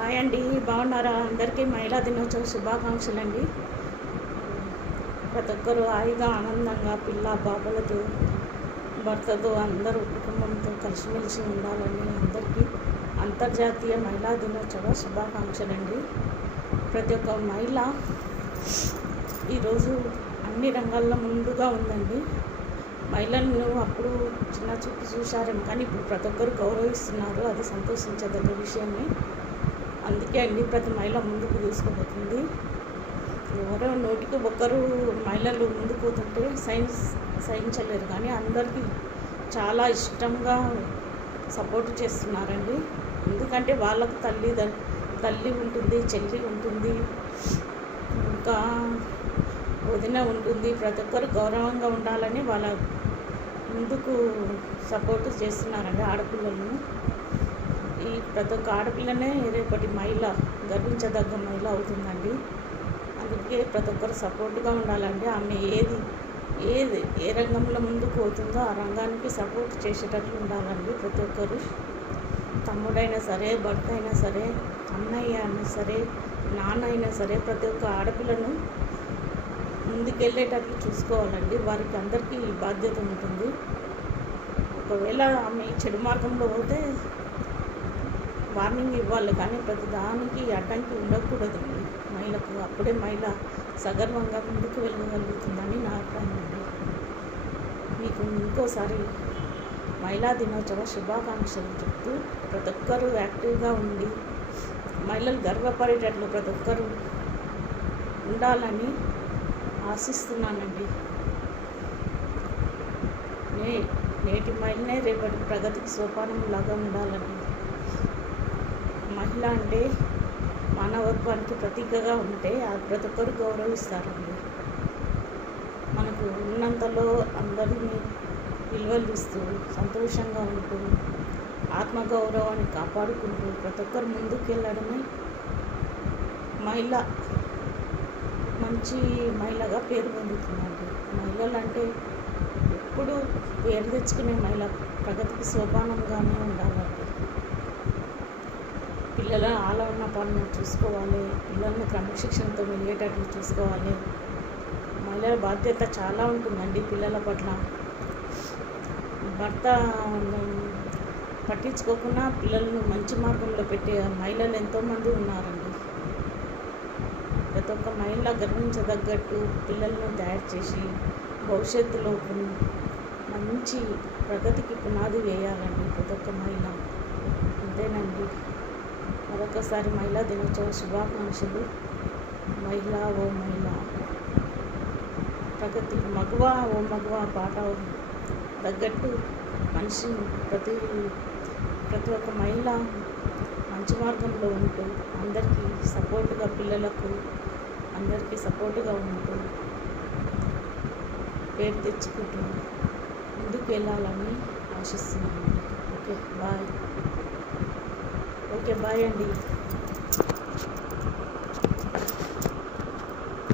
Hi అండి, బాగున్నారా? అందరికీ మహిళా దినోత్సవ శుభాకాంక్షలు అండి. ప్రతి ఒక్కరూ హాయిగా ఆనందంగా పిల్ల బాబులతో భర్తతో అందరూ కుటుంబంతో కలిసిమెలిసి ఉండాలని అందరికీ అంతర్జాతీయ మహిళా దినోత్సవ శుభాకాంక్షలు అండి. ప్రతి ఒక్క మహిళ ఈరోజు అన్ని రంగాల్లో ముందుగా ఉందండి. మహిళలను అప్పుడు చిన్న చూపు చూశారేమో కానీ ఇప్పుడు ప్రతి ఒక్కరు గౌరవిస్తున్నారు. అది సంతోషించదగ్గ విషయమే. అందుకే అండి ప్రతి మహిళ ముందుకు తీసుకుపోతుంది. ఎవరో నోటికి ఒక్కరు మహిళలు ముందుకు పోతుంటే సహించలేరు, కానీ అందరికీ చాలా ఇష్టంగా సపోర్ట్ చేస్తున్నారండి. ఎందుకంటే వాళ్ళకు తల్లి ఉంటుంది, చెల్లి ఉంటుంది, ఇంకా వదిన ఉంటుంది. ప్రతి ఒక్కరు గౌరవంగా ఉండాలని వాళ్ళ ముందుకు సపోర్ట్ చేస్తున్నారండి ఆడపిల్లలను. ఈ ప్రతి ఒక్క ఆడపిల్లనే రేపటి మహిళ గర్వించదగ్గ మహిళ అవుతుందండి. అందుకే ప్రతి ఒక్కరు సపోర్ట్గా ఉండాలండి. ఆమె ఏ రంగంలో ముందుకు పోతుందో ఆ రంగానికి సపోర్ట్ చేసేటట్లు ఉండాలండి. ప్రతి ఒక్కరు తమ్ముడైనా సరే, భర్త అయినా సరే, అన్నయ్య అయినా సరే, నాన్న అయినా సరే, ప్రతి ఒక్క ఆడపిల్లను ముందుకెళ్ళేటట్లు చూసుకోవాలండి. వారికి అందరికీ బాధ్యత ఉంటుంది. ఒకవేళ ఆమె చెడు మార్గంలో పోతే వార్నింగ్ ఇవ్వాలి, కానీ ప్రతి దానికి అడ్డంకి ఉండకూడదండి మహిళకు. అప్పుడే మహిళ సగర్వంగా ముందుకు వెళ్ళగలుగుతుందని నా అభిప్రాయం అండి. మీకు ఇంకోసారి మహిళా దినోత్సవ శుభాకాంక్షలు చెప్తూ ప్రతి ఒక్కరూ యాక్టివ్గా ఉండి మహిళలు గర్వపడేటట్లు ప్రతి ఒక్కరూ ఉండాలని ఆశిస్తున్నానండి. నేటి మహిళనే రేపటి ప్రగతికి సోపానం లాగా ఉండాలండి. మహిళ అంటే మానవత్వానికి ప్రతీకగా ఉంటే అది ప్రతి ఒక్కరు గౌరవిస్తారండి. మనకు ఉన్నంతలో అందరినీ విలువలు ఇస్తూ సంతోషంగా ఉంటూ ఆత్మగౌరవాన్ని కాపాడుకుంటూ ప్రతి ఒక్కరు ముందుకు వెళ్ళడమే మహిళ మంచి మహిళగా పేరు పొందుతుందండి. మహిళలు అంటే ఎప్పుడు పేరు తెచ్చుకునే మహిళ ప్రగతికి సోపానంగానే ఉండాలండి. పిల్లల ఆలన పాలన చూసుకోవాలి, పిల్లల్ని క్రమశిక్షణతో మెలిగేటట్లు చూసుకోవాలి. మహిళల బాధ్యత చాలా ఉంటుందండి పిల్లల పట్ల. భర్త పట్టించుకోకుండా పిల్లలను మంచి మార్గంలో పెట్టే మహిళలు ఎంతోమంది ఉన్నారండి. ప్రతి ఒక్క మహిళ గర్వించదగ్గట్టు పిల్లలను తయారు చేసి భవిష్యత్తులో మంచి ప్రగతికి పునాది వేయాలండి ప్రతి ఒక్క మహిళ. అంతేనండి. మరొకసారి మహిళా దినోత్సవ శుభాకాంక్షలు. మహిళ ఓ మహిళ ప్రగతి, మగువ ఓ మగువ పాట తగ్గట్టు మనిషి ప్రతి ఒక్క మహిళ మంచి మార్గంలో ఉంటూ అందరికీ సపోర్టుగా, పిల్లలకు అందరికీ సపోర్టుగా ఉంటూ పేరు తెచ్చుకుంటూ ముందుకు వెళ్ళాలని ఆశిస్తున్నాను. ఓకే బాయ్ అండి.